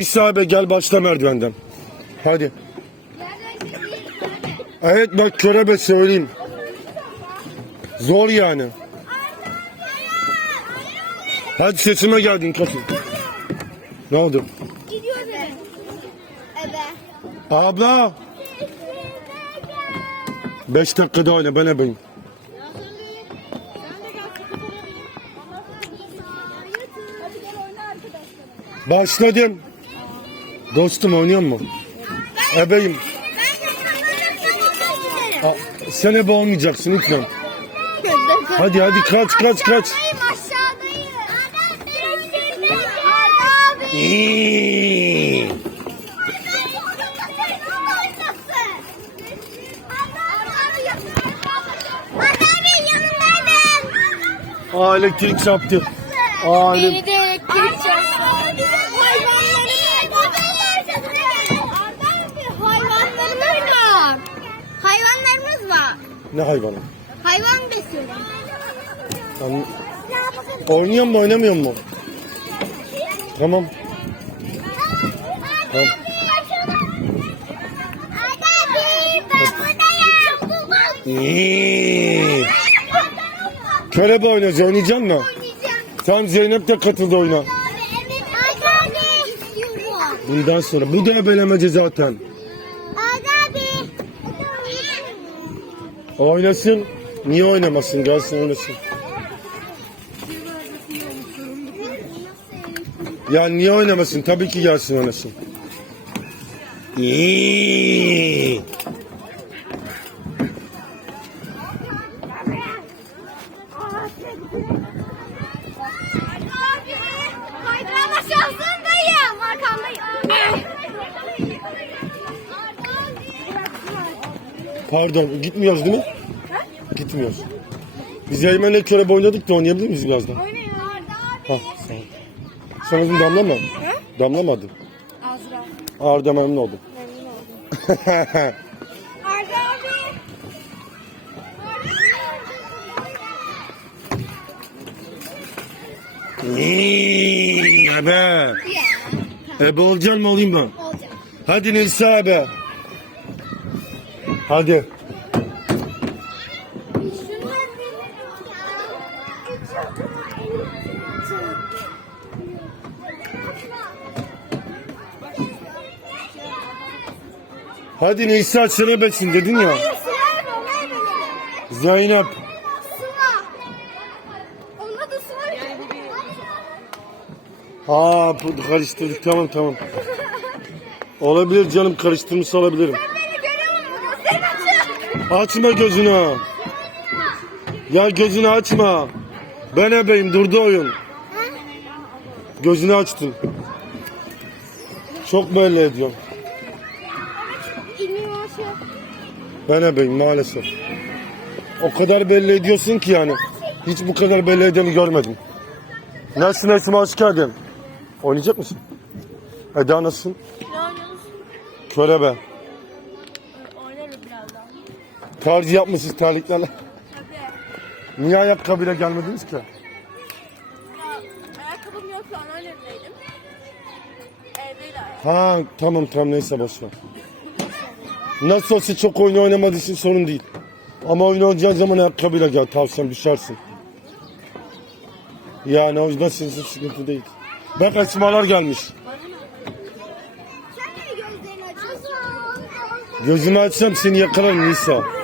İsa abi gel başla merdivenden. Hadi. Evet bak körebe söyleyeyim. Zor yani. Hadi sesime geldin kaçın. Ne oldu? Abla. Beş dakikada oyna ben ebeyim. Başladım. Dostum oynuyor mu? Ebeyim. Aa, sen ebe olmayacaksın lütfen. Hadi hadi kaç kaç kaç. İyi. Aa elektrik çarptı. Aa, elektrik çarptı. Hayvanlarımız var. Hayvanlarımız var. Ne hayvanı? Hayvan besliyoruz. Lan, Oynuyor mu oynamıyor mu? Tamam. Tamam. İyi. Körebe oynayacağız oynayacak mı? Tamam Zeynep de katıldı oyuna. Bundan sonra bu da ebelemece zaten. Oynasın. Niye oynamasın? Gelsin oynasın. Ya niye oynamasın? Tabii ki gelsin oynasın. İyi. Kaydıran aşağısındayım. Arkandayım. Pardon gitmiyoruz değil mi? Gitmiyoruz. Biz Eymen'le körebe oynadık da oynayabilir miyiz birazdan? Arda abi. Ha, sağ ol. Sen adın Damla mı? Damla mı adın? Azra. Arda memnun oldum. Memnun oldum. Arda abi. Ebe. Ebe olacaksın mı olayım ben? Olacak. Hadi Nisa ebe. Hadi. Hadi Nisa sen ebesin dedin ya. Zeynep. Bu- karıştırdık tamam tamam. Olabilir canım karıştırmış olabilirim. Açma gözünü. Ya gözünü açma. Ben ebeyim durdu oyun. Gözünü açtın. Çok belli ediyorum. Ben ebeyim maalesef. O kadar belli ediyorsun ki yani. Hiç bu kadar belli edeni görmedim. Nasılsın Esma hoş geldin. Oynayacak mısın? Eda nasılsın? Körebe. Tercih yapmışsınız terliklerle. Tabii. Niye ayakkabıyla gelmediniz ki? Ya, ayakkabım yoktu anneannemdeydim. Evdeydi ayakkabım. Ha tamam tamam neyse boş ver. Nasıl olsa çok oyun oynamadığı için sorun değil. Ama oyun oynayacağın zaman ayakkabıyla gel tavsiyem düşersin. Yani o yüzden senin için sıkıntı değil. Bak esmalar gelmiş. Gözümü açsam seni yakalarım Nisa.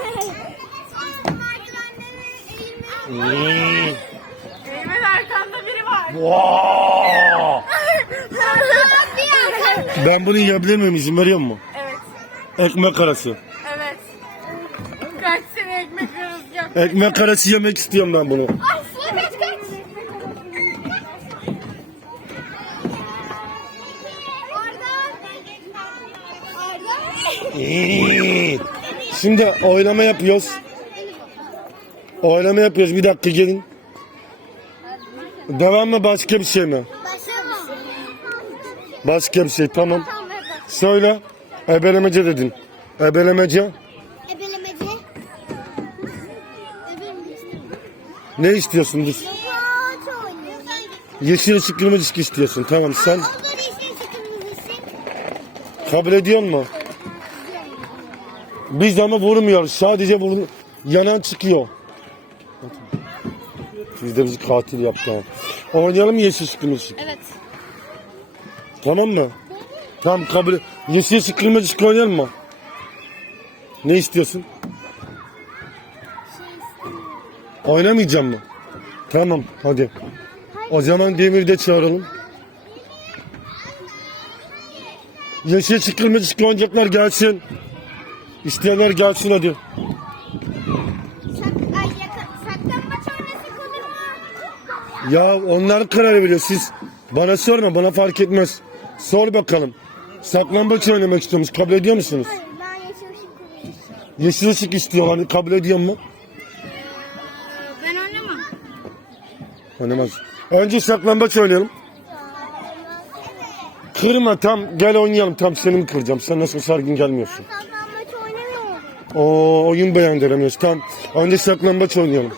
Ben bunu yiyebilir miyim? İzin veriyor mu? Evet. Ekmek arası. Evet. Kaç sene ekmek arası yok. Ekmek arası yemek istiyorum ben bunu. Ay kaç kaç. Şimdi oylama yapıyoruz. Oylama yapıyoruz. Bir dakika gelin. Devam mı başka bir şey mi? Bir şey tamam. Tamam. Söyle. Ebelemece dedin. Ebelemece. Ebelemeci. ne istiyorsun oynuyor. Yeşil ışık kırmızı ışık istiyorsun. Tamam sen. Yeşil ışık kırmızı ışık. Kabul ediyor mu? Biz ama vurmuyoruz. Sadece vur... yanan çıkıyor. Biz de bizi katil yaptı. Oynayalım mı yeşil sıkılmış? Evet. Tamam mı? Tamam kabul Yeşil sıkılmış oynayalım mı? Ne istiyorsun? Oynamayacağım mı? Tamam hadi. O zaman Demir'i de çağıralım. Yeşil sıkılmış oyuncaklar gelsin. İsteyenler gelsin hadi. Ya onlar karar veriyor. Siz bana sorma. Bana fark etmez. Sor bakalım. Saklambaç oynamak istiyormuş. Kabul ediyor musunuz? Hayır ben yeşil ışık kullanıyorum. Yeşil ışık istiyorlar. Kabul ediyor mu? Ben oynamam. Oynamaz. Önce saklambaç oynayalım. Kırma tam. Gel oynayalım. Tam seni mi kıracağım? Sen nasıl sargın gelmiyorsun. Saklambaç oynamıyorum. Oo oyun beğendiremiyoruz. Tam. Önce saklambaç oynayalım.